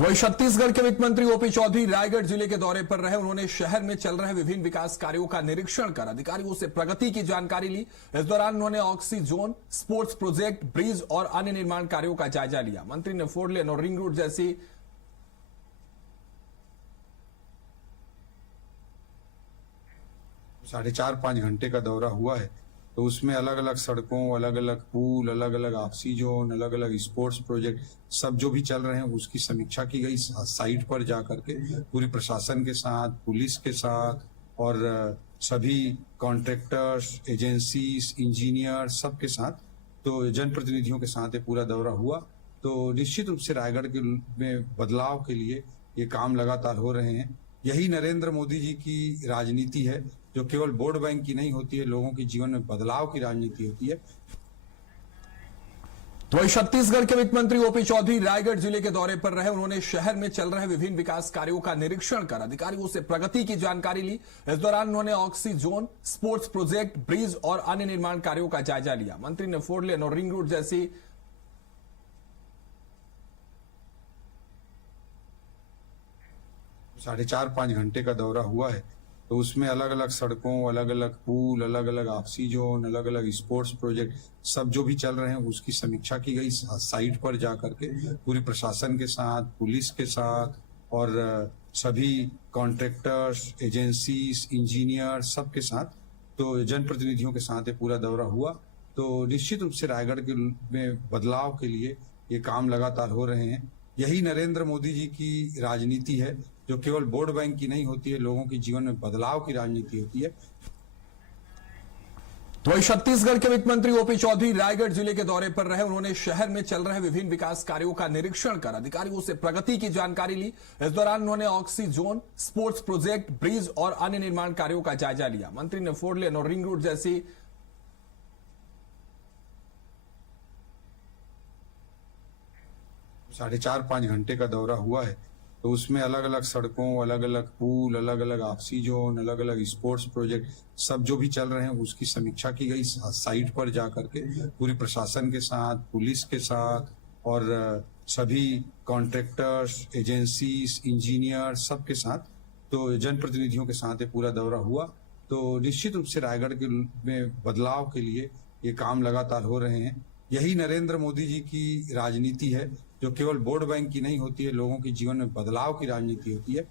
तो वही छत्तीसगढ़ के वित्त मंत्री ओपी चौधरी रायगढ़ जिले के दौरे पर रहे। उन्होंने शहर में चल रहे विभिन्न विकास कार्यों का निरीक्षण कर अधिकारियों से प्रगति की जानकारी ली। इस दौरान उन्होंने oxy zone, sports project, bridge और अन्य निर्माण कार्यों का जायजा लिया। मंत्री ने फोर लेन और रिंग रोड जैसी 4.5 घंटे का दौरा हुआ है। तो उसमें अलग अलग सड़कों, अलग अलग पुल, अलग अलग आपसी जोन, अलग अलग स्पोर्ट्स प्रोजेक्ट सब जो भी चल रहे हैं उसकी समीक्षा की गई साइट पर जा करके, पूरी प्रशासन के साथ, पुलिस के साथ और सभी कॉन्ट्रैक्टर्स, एजेंसीज, इंजीनियर सबके साथ, तो जनप्रतिनिधियों के साथ ये पूरा दौरा हुआ। तो निश्चित रूप से रायगढ़ के में बदलाव के लिए ये काम लगातार हो रहे हैं। यही नरेंद्र मोदी जी की राजनीति है, जो केवल वोट बैंक की नहीं होती है, लोगों के जीवन में बदलाव की राजनीति होती है। तो वही छत्तीसगढ़ के वित्त मंत्री ओपी चौधरी रायगढ़ जिले के दौरे पर रहे। उन्होंने शहर में चल रहे विभिन्न विकास कार्यों का निरीक्षण कर अधिकारियों से प्रगति की जानकारी ली। इस दौरान उन्होंने oxy zone, sports project, bridge और अन्य निर्माण कार्यों का जायजा लिया। मंत्री ने फोर लेन और रिंग रोड जैसी 4.5 घंटे का दौरा हुआ है। तो उसमें अलग अलग सड़कों, अलग अलग पुल, अलग अलग आपसी जोन, अलग अलग स्पोर्ट्स प्रोजेक्ट सब जो भी चल रहे हैं उसकी समीक्षा की गई साइट पर जा करके, पूरी प्रशासन के साथ, पुलिस के साथ और सभी कॉन्ट्रैक्टर्स, एजेंसीज, इंजीनियर सबके साथ, तो जनप्रतिनिधियों के साथ ये पूरा दौरा हुआ। तो निश्चित रूप से रायगढ़ के में बदलाव के लिए ये काम लगातार हो रहे हैं। यही नरेंद्र मोदी जी की राजनीति है, जो केवल वोट बैंक की नहीं होती है, लोगों के जीवन में बदलाव की राजनीति होती है। तो वही छत्तीसगढ़ के वित्त मंत्री ओपी चौधरी रायगढ़ जिले के दौरे पर रहे। उन्होंने शहर में चल रहे विभिन्न विकास कार्यों का निरीक्षण कर अधिकारियों से प्रगति की जानकारी ली। इस दौरान उन्होंने oxy zone, sports project, bridge और अन्य निर्माण कार्यों का जायजा लिया। मंत्री ने फोर लेन और रिंग रोड जैसी 4.5 घंटे का दौरा हुआ है। तो उसमें अलग अलग सड़कों, अलग अलग पुल, अलग अलग आपसी जोन, अलग अलग स्पोर्ट्स प्रोजेक्ट सब जो भी चल रहे हैं उसकी समीक्षा की गई साइट पर जा करके, पूरी प्रशासन के साथ, पुलिस के साथ और सभी कॉन्ट्रैक्टर्स, एजेंसीज, इंजीनियर सबके साथ, तो जनप्रतिनिधियों के साथ ये पूरा दौरा हुआ। तो निश्चित रूप से रायगढ़ के में बदलाव के लिए ये काम लगातार हो रहे हैं। यही नरेंद्र मोदी जी की राजनीति है, जो केवल वोट बैंक की नहीं होती है, लोगों के जीवन में बदलाव की राजनीति होती है।